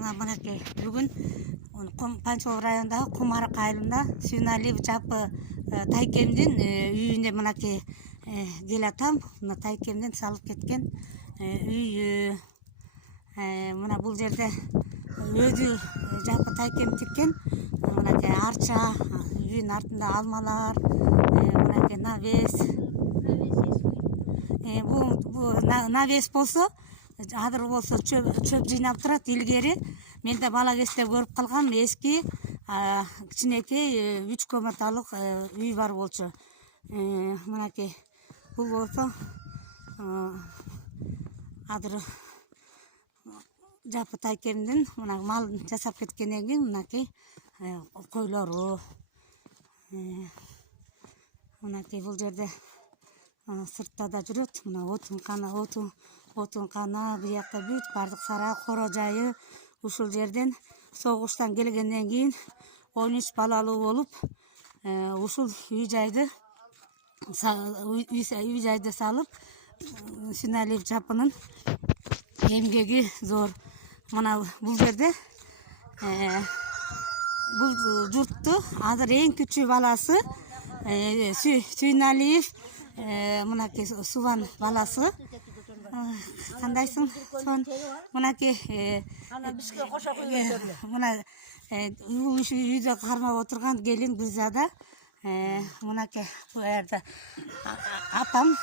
мынакей бүгүн Панчолок районундагы Кумарык айылында Сүйүналиев Жапы Тайкемдин үйүнө мынакей келатам. Мына Тайкемдин салып кеткен үйү. Мына бул жерде өзү Жапы Тайкем тиккен мынакей арча, үйүнүн артында алмалар, мынакей навес. Бул навес болсо азыр болсо чөп жыйнап турат. Илгери мен да бала кезде көрүп калгам, эски кичинекей 3 комнаталык үй бар болчу. Мынакей бул болсо азыр Жапы Тайкемдин мына малын жасап кеткенден кийин мынакей койлору. Мынакей бул жерде сыртта да жүрөт. Мына отун кана, биякта бүт бардык сарай, коро жайы. Ушул жерден согуштан келгенден кийин 13 балалуу болуп, ушул үй жайды салып, Сүйүналиев Жапынын эмгеги зор. Мына бул жерде бул журтту азыр эң күчүү баласы Сүйүналиев мынакей Субан баласы. Кандайсың Субан? Мынакей бизге кошо көтөрүлө. Мына бул үйдө кармап отурган келин Гүлзада. Мынакей бул жерде апам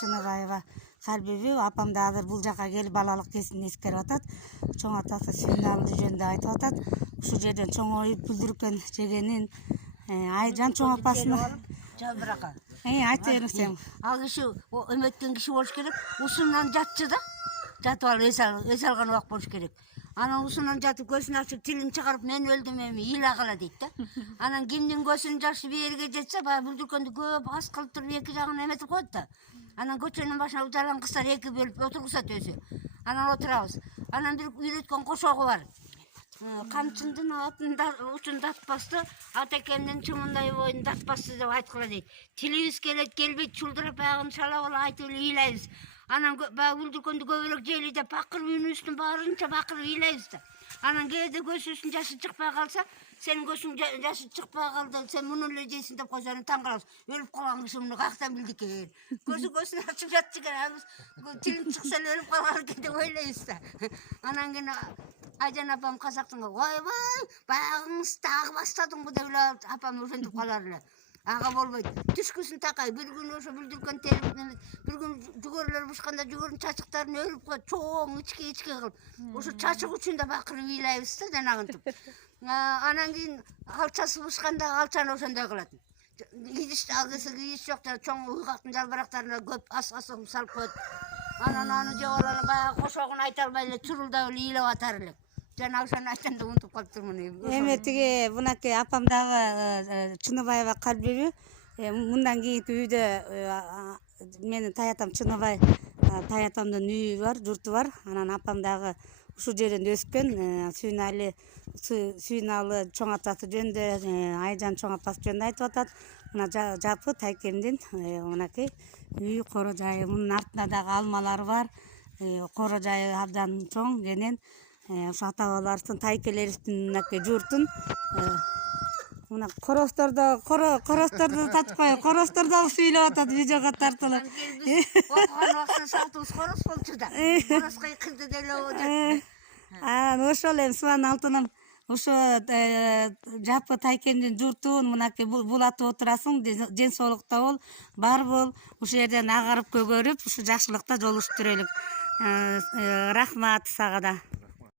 Чыныбаева Калбиби. Апам да азыр бул жака келип балалык кезин эскерип атат. Чоң атасы Сүйүналиев жөнүндө айтып атат. Ушул жерден чоңоюп бүлдүрүккөн жегенин Айжан чоң апасына Жабырака. Айта берсең. Ал киши өмөткөн киши болуш керек. Усунан жатчы да. Жатып алып эс алган убак болуш керек. Анан усунан жатып көзүн ачып тилин чыгарып мен өлдүм эми ыйлагыла дейт да. Анан кимдин көзүнүн жашы биерге жетсе, баягы бүлдүркөндү көп аз кылып туруп эки жагын эметип коет да. Анан көчөнүн башына жалаң кыздар эки бөлүп отургузат өзү. Анан отурабыз. Анан бир үйрөткөн кошогу бар. Камчындын атында учунда атпасты, Атакемдин чымындай боюн датпасты деп айткыла дейт. Тилибиз келет, келбейт, чулдурап баягын шалап алып айтып эле ыйлайбыз. Анан баягы бүлдүркөндү көбүрөөк жейли деп бакырып үнүбүздүн баарынча бакырып ыйлайбыз да. Анан кээде көзүбүздүн жашы чыкпай калса, сенин көзүң жашы чыкпай калды, сен муну эле жейсиң деп койсо анан таң калабыз. Өлүп калган киши муну каяктан билди экен? Көзүн ачып жатчу экен, тилин чыкса эле өлүп калган экен деп ойлойбуз да. Анан кийин Айжан апам казактын ойбой, баягыңыз дагы баштадыңбы деп эле апам ошентип калар эле. Ага болбойт. Түшкүсүн такай, бир күн ошо бүлдүркөн терип, бир күн жүгөрлөр бушканда жүгөрүнүн чачыктарын өрүп коет, чоң ичке кылып. Ошо чачык үчүн да бакырып ыйлайбыз да жанагынтип. Анан кийин алчасы бушканда алчаны ошондой кылат. Идиш алгысы идиш жок да чоң уйгактын жалбырактарына көп ас-асым салып коет. Анан аны жеп алып баягы кошогун айта албай эле чурулдап эле ыйлап атар эле. Жана ошону айтканда унутуп калыптырмын. Эми тиги мынакей апам дагы Чыныбаева Калбиби. Мындан кийинки үйдө менин таятам Чыныбай таятамдын үйү бар, журту бар. Анан апам дагы ушул жерден өскөн. Сүйүналы чоң атасы жөнүндө, Айжан чоң апасы жөнүндө айтып атат. Мына Жапы Тайкемдин мынакей үй, коро жайы. Мунун артында дагы алмалар бар. Коро жайы абдан чоң кенен. Ошо ата бабаларыбыздын Тайкелеровдун мынакей журтун мына коросторду татып коюп, коростор дагы сүйлөп атат видеого тартылып. Окуган убактында шалтыбыз корос болчу да. Короско кырды деле. Ошол эми Субан алтыным ошо Жапы Тайкемдин журтун мынакей булатып отурасың, ден соолукта бол, бар бол, ушул жерден агарып көгөрүп, ушу жакшылыкта жолугуштурайлык. Рахмат сага да.